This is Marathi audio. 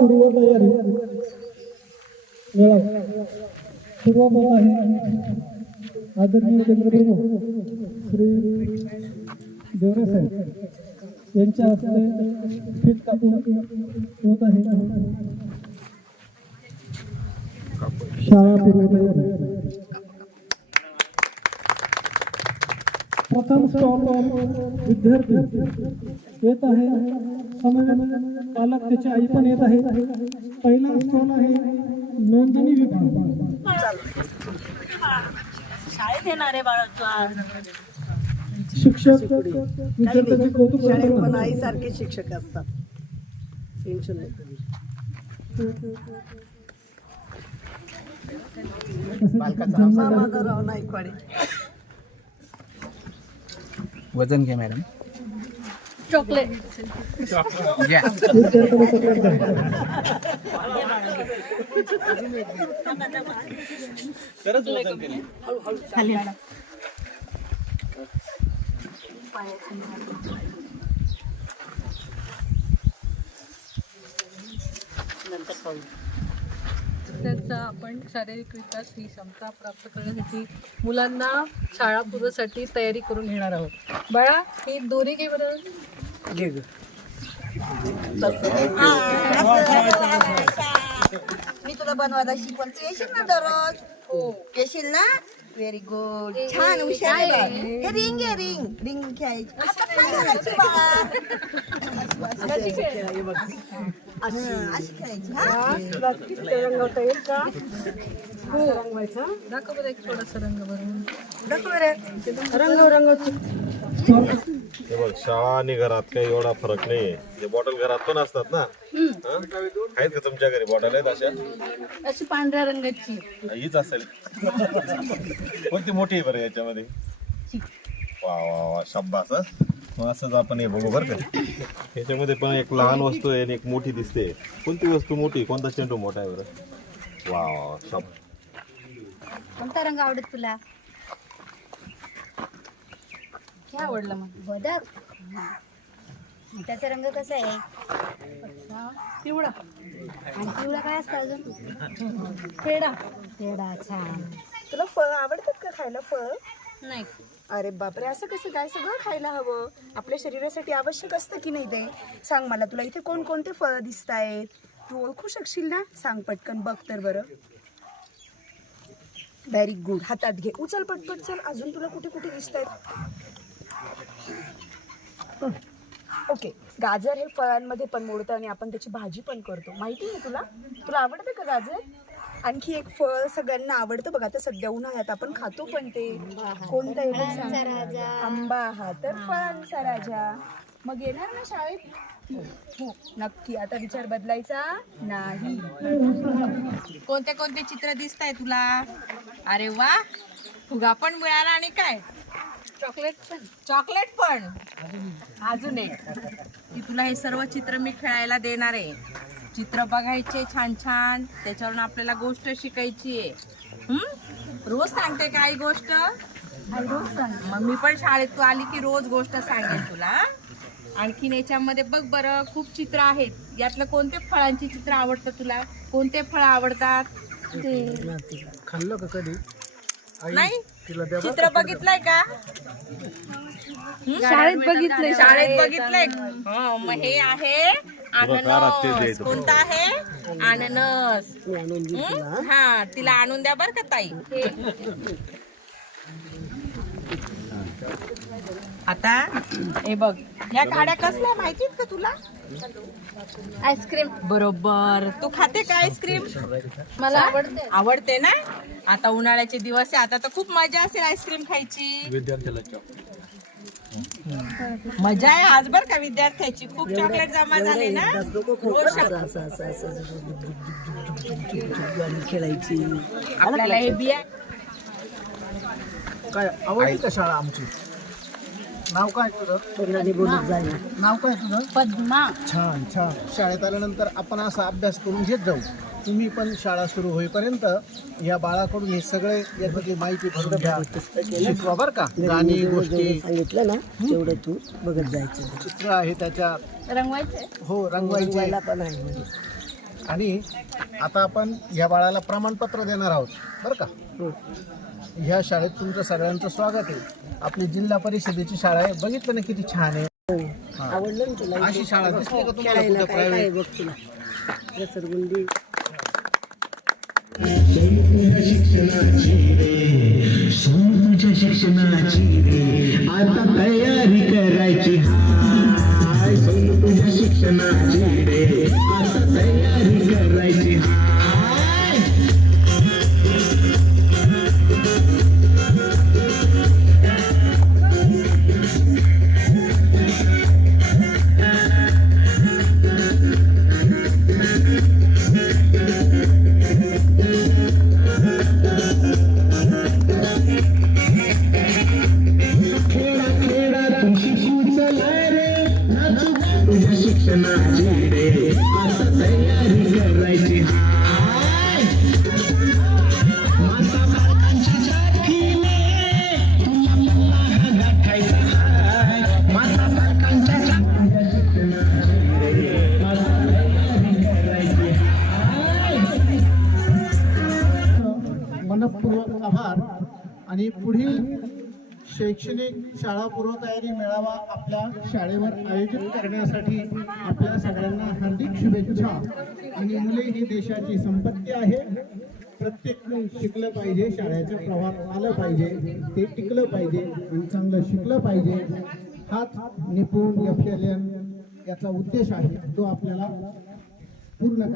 पूर्व तयारी वेळा सुरुवात होत आहे आदरणीय केंद्रप्रमुख श्री देवरे साहेब यांच्या हस्ते फीत कापून होत आहे शाळा पूर्व प्रथम स्टॉल विद्यार्थी येत आहे. समवेत पालक त्याची आई पण येत आहे. पहिला स्टॉल आहे नोंदणी विभाग. शाळेत येणार आहे बाळा. शिक्षक विद्यार्थ्याचे कौतुक शाळेत पण. आईसारखे शिक्षक असतात. टेन्शन माधवराव नाईकवाडे वजन घ्या मॅडम. चॉकलेट. घ्या विद्यार्थ्याला चॉकलेट द्या. खाली आणा. त्यांचा आपण शारीरिक विकास ही क्षमता प्राप्त करण्यासाठी मुलांना शाळा पूर्वसाठी तयारी करून घेणार आहोत. बाळा ही दोरी घे बरं. घे ग. मी तुला बनवायला शिकवण तू येशील ना दररोज? येशील ना? व्हेरी गुड छान हुशार आहे. हे रिंग आहे रिंग रिंग खेळायची हातात नाही घालायची बाळा. हं, अशी खेळायची हा रंगवता येईल का हो दाखव बरं एक थोडासा रंग भरून दाखव बरं. रंगव रंगव हे बघ शाळा आणि घरात काही एवढा फरक नाहीये ते बॉटल घरात पण असतात ना? आहेत का तुमच्या घरी? बॉटल आहेत अशा? अशी पांढऱ्या रंगाची. हीच असेल. कोणती मोठी आहे बरं याच्यामध्ये? वा वा वा शब्बास. मग असंच आपण हे बघू बरं का. याच्यामध्ये पण एक लहान वस्तू आहे आणि एक मोठी दिसते. कोणती वस्तू मोठी? कोणता चेंडू मोठा आहे बरं? वा वा वा शब कोणता रंग आवडत तुला? काय आवडला मग. बदक त्याचा रंग कसा आहे? पिवळा. आणि पिवळा काय असतं अजून? पेढा. पेढा छान. तुला फळ आवडतात का खायला फळ? नाही. अरे बापरे असं कसं काय सगळं खायला हवं? आपल्या शरीरासाठी आवश्यक असतं की नाही ते? सांग मला तुला इथे कोणकोणते फळं दिसत आहेत तू ओळखू शकशील ना? सांग पटकन बघ तर बरं. व्हेरी गुड हातात घे. उचल पटपट चल. अजून तुला कुठे कुठे दिसत आहेत ओके. गाजर हे फळांमध्ये पण मोडतं आणि आपण त्याची भाजी पण करतो. माहिती आहे तुला? तुला आवडतं का गाजर? आणखी एक फळ सगळ्यांना आवडतं बघा आता सध्या उन्हाळ्यात आपण खातो पण ते. कोणतं आहे आंबा हा. तर फळांचा राजा. मग येणार ना शाळेत? हो नक्की. आता विचार बदलायचा नाही. कोणते कोणते चित्र दिसत आहे तुला? अरे वा. फुगा पण मिळाला आणि काय? चॉकलेट पण. चॉकलेट पण. अजून एक. की तुला हे सर्व चित्र मी खेळायला देणार आहे. चित्र बघायचे छान छान. त्याच्यावरून आपल्याला गोष्ट शिकायची आहे. हम्म? रोज सांगते काही गोष्ट? रोज सांग मग मी पण शाळेत तू आली की रोज गोष्ट सांगेन तुला आणखीन याच्यामध्ये बघ बरं खूप चित्र आहेत. यातलं कोणते फळांची चित्र आवडतं तुला? कोणते फळ आवडतात? खाल्लं का कधी? नाही. चित्र बघितलंय का? शाळेत बघितले शाळेत बघितलंय. हो, मग हे आहे अननस. कोणता आहे? अननस? हा तिला आणून द्या बर का ताई. आता हे बघ या काड्या कसल्या माहितीत का तुला आईस्क्रीम बरोबर तू खाते का आईस्क्रीम मला आवडते आवडते ना आता उन्हाळ्याचे दिवस आहे आता तर खूप मजा असेल आईस्क्रीम खायची मजा आहे आज बर का विद्यार्थ्याची खूप चॉकलेट जमा झाले ना खेळायची आपल्याला हे बिया काय आवडली का शाळा आमची नाव काय तुझं? बोलत जाईल. नाव काय तुझं? पद्मा. छान छान. शाळेत आल्यानंतर आपण असा अभ्यास करून घेत जाऊ. तुम्ही पण शाळा सुरू होईपर्यंत या बाळाकडून हे सगळे याच्यातली माहिती फक्त घ्या. शिकवा बरं का. गाणी गोष्टी. सांगितलं ना तेवढं तू बघत जायचं. चित्र आहे त्याच्या रंगवायचे? हो रंगवायचे. पण आहे म्हणजे. आणि आता आपण या बाळाला प्रमाणपत्र देणार आहोत बरं का? ह्या शाळेत तुमचं सगळ्यांचं स्वागत आहे. आपली जिल्हा परिषदेची शाळा आहे. बघितलं ना किती छान आहे. आवडलं ना तुला? अशी शाळा दिसली का तुम्हाला कुठं काय बघ तुला? घसरगुंडी. शिक्षणाची रे आता तयारी करायची. हाय सोनू तुझ्या शिक्षणाची रे. शिक्षणाची रे आता तयारी करायची हाय माता जातीने तुला मला गाठायचा हाय माता बालकांच्या शिक्षणाची रे आता तयारी करायची हाय मनपूर्वक आभार आणि पुढील शैक्षणिक शाळा पूर्वतयारी मेळावा आपल्या शाळेवर आयोजित करण्यासाठी आपल्या सगळ्यांना हार्दिक शुभेच्छा. आणि मुले ही देशाची संपत्ती आहे. प्रत्येक शिकलं पाहिजे शाळेच्या प्रवाहात आलं पाहिजे ते टिकलं पाहिजे आणि चांगलं शिकलं पाहिजे. हाच निपुण एफ याचा उद्देश आहे. तो आपल्याला पूर्ण